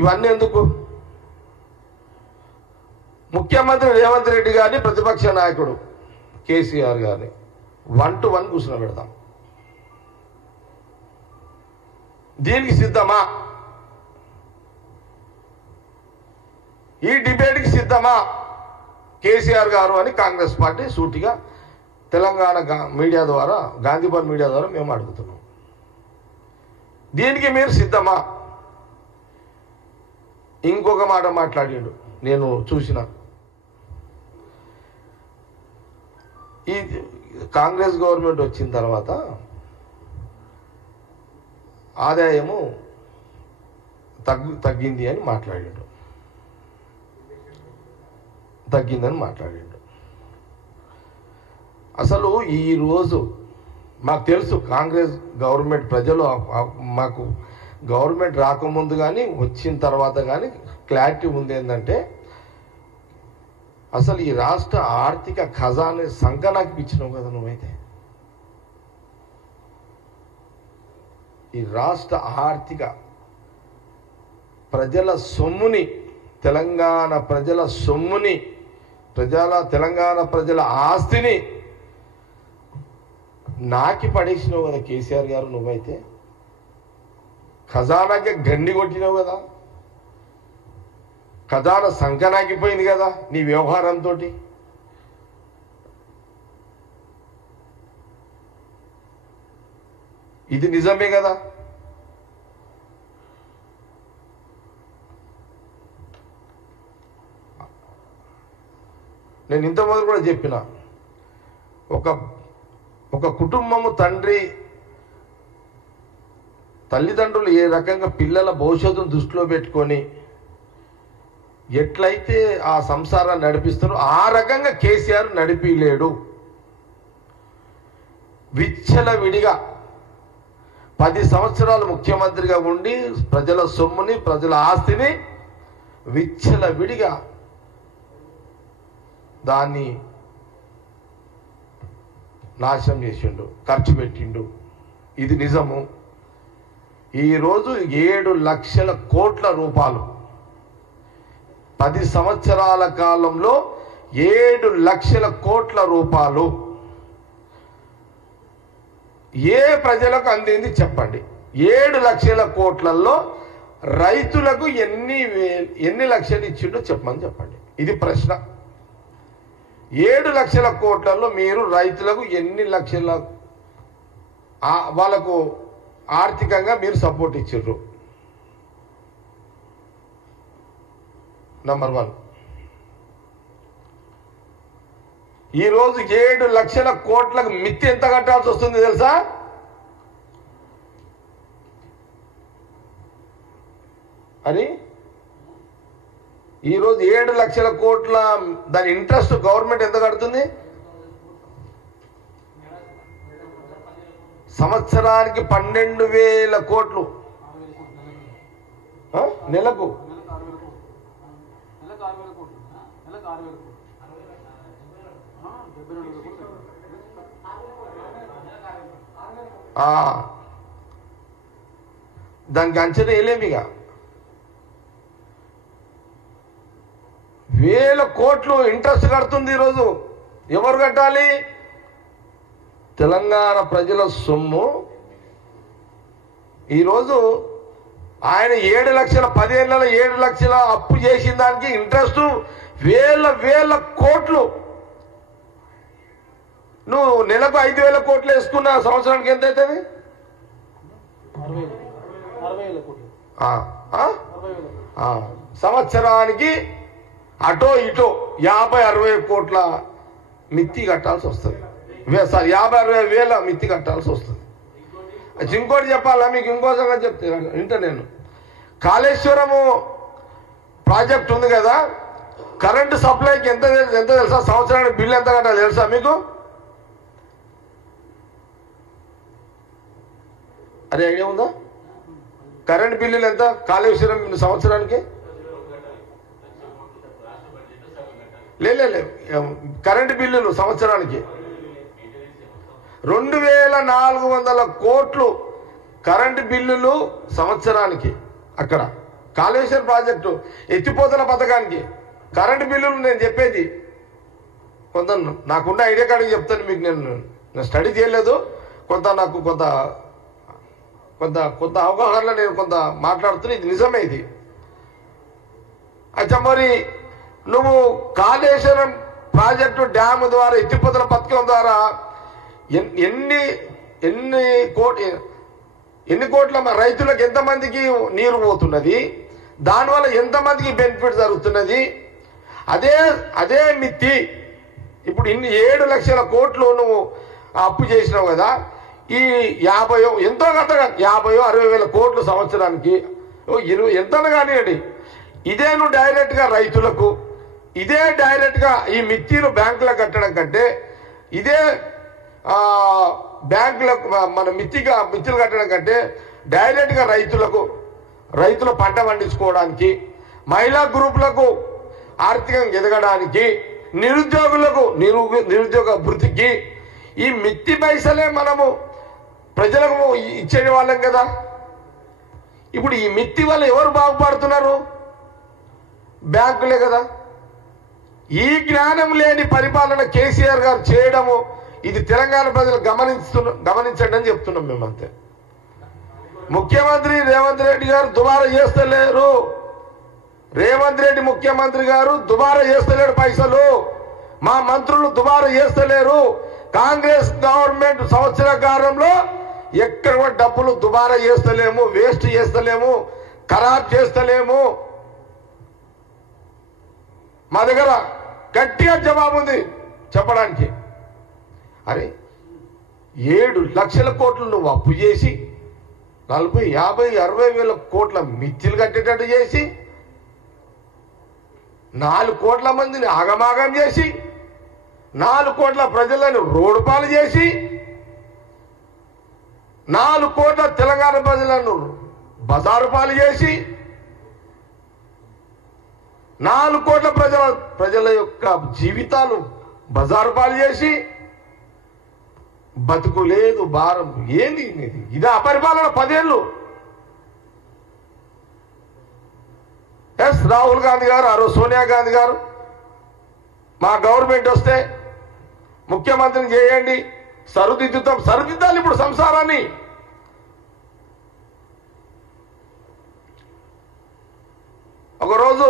ఇవన్నీ ఎందుకు? ముఖ్యమంత్రి రేవంత్ రెడ్డి గారిని ప్రతిపక్ష నాయకుడు కేసీఆర్ గారిని 1 to 1 కూర్చుని పెడతాం. దీనికి సిద్ధమా? ఈ డిబేట్కి సిద్ధమా కేసీఆర్ గారు అని కాంగ్రెస్ పార్టీ సూటిగా తెలంగాణ మీడియా ద్వారా, గాంధీభవన్ మీడియా ద్వారా మేము అడుగుతున్నాం. దీనికి మీరు సిద్ధమా? ఇంకొక మాట మాట్లాడిండు, నేను చూసిన. ఈ కాంగ్రెస్ గవర్నమెంట్ వచ్చిన తర్వాత ఆదాయము తగ్గింది అని మాట్లాడాడు. తగ్గిందని మాట్లాడాడు. అసలు ఈరోజు మాకు తెలుసు కాంగ్రెస్ గవర్నమెంట్, ప్రజలు మాకు గవర్నమెంట్ రాకముందు కానీ వచ్చిన తర్వాత కానీ క్లారిటీ ఉంది. ఏంటంటే అసలు ఈ రాష్ట్ర ఆర్థిక ఖజానా సంకనాకి ఇచ్చినావు కదా నువ్వైతే. ఈ రాష్ట్ర ఆర్థిక ప్రజల సొమ్ముని, తెలంగాణ ప్రజల సొమ్ముని, తెలంగాణ ప్రజల ఆస్తిని నాకి పడేసినావు కదా కేసీఆర్ గారు. నువ్వైతే ఖజానాకి గండి కొట్టినావు కదా, ఖజానా సంకనాకిపోయింది కదా నీ వ్యవహారంతో. ఇది నిజమే కదా. నేను ఇంతకుముందు కూడా చెప్పిన, ఒక కుటుంబము తల్లిదండ్రులు ఏ రకంగా పిల్లల భవిష్యత్తును దృష్టిలో పెట్టుకొని ఎట్లయితే ఆ సంసారాన్ని నడిపిస్తారో ఆ రకంగా కేసీఆర్ నడిపిలేడు. విచ్చలవిడిగా 10 సంవత్సరాలు ముఖ్యమంత్రిగా ఉండి ప్రజల సొమ్ముని, ప్రజల ఆస్తిని విచ్చలవిడిగా దాన్ని నాశనం చేసిండు, ఖర్చు పెట్టిండు. ఇది నిజము. ఈరోజు 7 లక్షల కోట్ల రూపాయలు 10 సంవత్సరాల కాలంలో 7 లక్షల కోట్ల రూపాయలు ఏ ప్రజలకు అందింది చెప్పండి. 7 లక్షల కోట్లలో రైతులకు ఎన్ని లక్షలు ఇచ్చిండో చెప్పండి. ఇది ప్రశ్న. 7 లక్షల కోట్లలో మీరు రైతులకు ఎన్ని లక్షల వాళ్ళకు ఆర్థికంగా మీరు సపోర్ట్ ఇచ్చిర్రు? నంబర్ 1. ఈరోజు 7 లక్షల కోట్లకు మిత్తి ఎంత కట్టాల్సి వస్తుంది తెలుసా? అని ఈరోజు 7 లక్షల కోట్ల దాని ఇంట్రెస్ట్ గవర్నమెంట్ ఎంత కడుతుంది? సంవత్సరానికి 12,000 కోట్లు. నెలకు దానికి అంచనా వేయలేమిగా. 1000 కోట్లు ఇంట్రెస్ట్ కడుతుంది ఈరోజు. ఎవరు కట్టాలి? తెలంగాణ ప్రజల సొమ్ము. ఈరోజు ఆయన 7 లక్షల 10 ఏళ్ళలో 7 లక్షల అప్పు చేసిన దానికి ఇంట్రెస్ట్ వేల కోట్లు. నువ్వు నెలకు 5,000 కోట్లు వేసుకున్న సంవత్సరానికి ఎంత అవుతుంది? 60,000. సంవత్సరానికి అటో ఇటో 50-60 కోట్ల మిత్తి కట్టాల్సి వస్తుంది. 50-60 వేల మిత్తి కట్టాల్సి వస్తుంది. ఇంకోటి చెప్పాలా మీకు? ఇంకో సంగతి చెప్తే వింటా నేను. కాళేశ్వరము ప్రాజెక్ట్ ఉంది కదా, కరెంటు సప్లైకి ఎంత తెలుసా? సంవత్సరానికి బిల్లు ఎంత కట్టాలి తెలుసా మీకు? అదే ఐడియా ఉందా? కరెంట్ బిల్లులు ఎంత కాళేశ్వరం సంవత్సరానికి? కరెంటు బిల్లులు సంవత్సరానికి 2,400 కోట్లు కరెంటు బిల్లులు సంవత్సరానికి. అక్కడ కాళేశ్వరం ప్రాజెక్టు, ఎత్తిపోతల పథకానికి, కరెంటు బిల్లులు నేను చెప్పేది కొంత నాకున్న ఐడియా కాడికి చెప్తాను మీకు. నేను స్టడీ చేయలేదు, నాకు కొంత అవగాహనలో నేను కొంత మాట్లాడుతున్నా. ఇది నిజమే. ఇది అచ్చా, మరి నువ్వు కాళేశ్వరం ప్రాజెక్టు డ్యామ్ ద్వారా, ఎత్తిపోతల పథకం ద్వారా ఎన్ని కోట్ల రైతులకు ఎంతమందికి నీరు పోతున్నది, దానివల్ల ఎంతమందికి బెనిఫిట్ జరుగుతున్నది? అదే మిత్తి ఇప్పుడు 7 లక్షల కోట్లు నువ్వు అప్పు చేసినావు కదా, ఈ 50 ఎంతో కథ 50-60 వేల కోట్లు సంవత్సరానికి, ఎంత కానివ్వండి, ఇదే నువ్వు డైరెక్ట్గా రైతులకు, ఇదే డైరెక్ట్గా ఈ మిత్తిలు బ్యాంకులకు కట్టడం కంటే, ఇదే బ్యాంకులకు మన మిత్తిలు కట్టడం కంటే డైరెక్ట్గా రైతుల పంట పండించుకోవడానికి, మహిళా గ్రూపులకు ఆర్థికంగా ఎదగడానికి, నిరుద్యోగులకు నిరుద్యోగ అభివృద్ధికి ఈ మిత్తి పైసలే మనము ప్రజలకు ఇచ్చే వాళ్ళం కదా. ఇప్పుడు ఈ మిత్తి వల్ల ఎవరు బాగుపడుతున్నారు? బ్యాంకులే కదా. ఈ జ్ఞానం లేని పరిపాలన కేసీఆర్ గారు చేయడము, ఇది తెలంగాణ ప్రజలు గమనించండి అని చెప్తున్నాం మేమంతే. ముఖ్యమంత్రి రేవంత్ రెడ్డి గారు దుబారా చేస్తలేరు. రేవంత్ రెడ్డి ముఖ్యమంత్రి గారు దుబారా చేస్తలేడు పైసలు. మా మంత్రులు దుబారా చేస్తలేరు. కాంగ్రెస్ గవర్నమెంట్ సంవత్సర కాలంలో ఎక్కడ కూడా డబ్బులు దుబారా చేస్తలేము, వేస్ట్ చేస్తలేము, ఖరాబ్ చేస్తలేము. మా దగ్గర గట్టిగా జవాబు ఉంది చెప్పడానికి. అరే 7 లక్షల కోట్లు నువ్వు అప్పు చేసి 40-50-60 వేల కోట్ల మిత్తిలు కట్టేటట్టు చేసి 4 కోట్ల మందిని ఆగమాగం చేసి 4 కోట్ల ప్రజలను రోడ్డు పాలు చేసి 4 కోట్ల తెలంగాణ ప్రజలను బజారు పాలు చేసి 4 కోట్ల ప్రజల యొక్క జీవితాలు బజారు పాలు చేసి బతుకు లేదు, భారం ఏంది ఇదే అపరిపాలన 10 ఏళ్ళు. రాహుల్ గాంధీ గారు, ఆ రోజు సోనియా గాంధీ గారు మా గవర్నమెంట్ వస్తే ముఖ్యమంత్రిని చేయండి, సరిదిద్దాలి ఇప్పుడు సంసారాన్ని. ఒకరోజు